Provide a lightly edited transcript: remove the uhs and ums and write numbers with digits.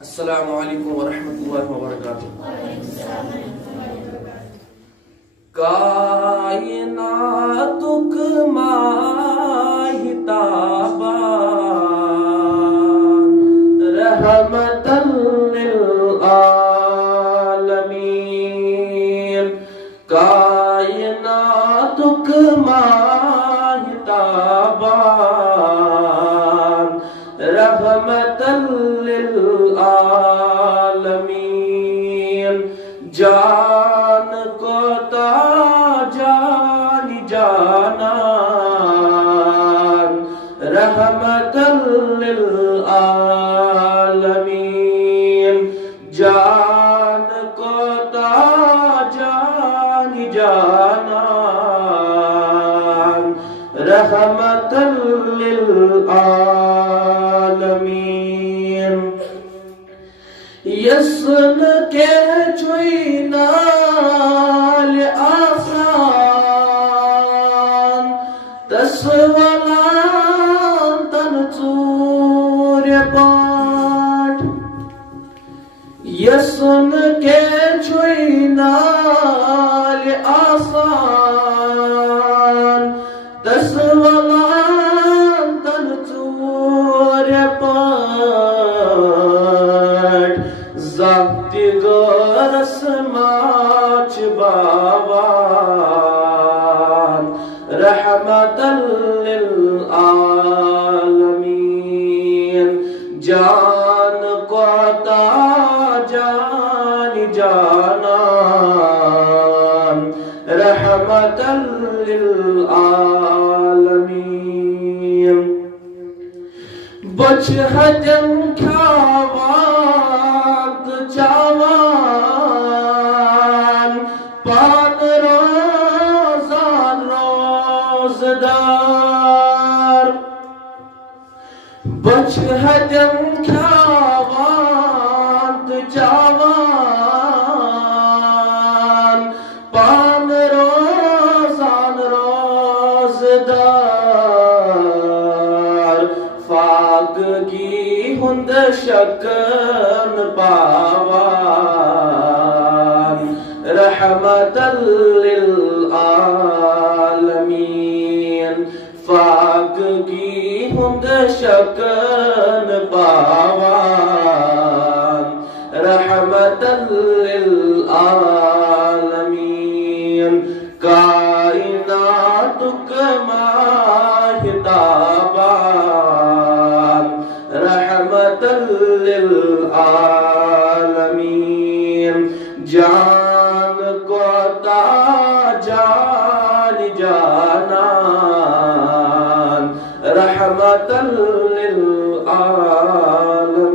अस्सलामु अलैकुम वरहमतुल्लाहि वबरकातुहू। कायनातुक माहिताबान रहमतल लिल आलमीन। कायनातुक माहिताबान रहमतल लिल आलमीन। जान को ताजानी जानान रहमतल लिल आलमीन। जान को ताजानी जानान रहमतल लिल आलमीन। यस्न के चुइनाल आसान तस्वलान तन चूर्य पाठ। यस्न के चुइनाल आसान तस्वलान तन चूर्य पाठ। ज़ाती गरस माच बावान रहमतल लिल आलमीन। जान को ताजानी जानान रहमतल लिल आलमीन। बच हजम ख्यावात चावान पान रोज़ान रोज़दार। बच हजम ख्यावात चावान पान रोज़ान रोज़दार। फाकगी हुंद शकन पावान रहमतल लिल आलमीन। फाकगी हुंद शकन पावान रहमतल लिल आलमीन। कायनातुक माहिताबान रहमतल लिल आलमीन। जान को ताजानी जानान रहमतल लिल आलमीन।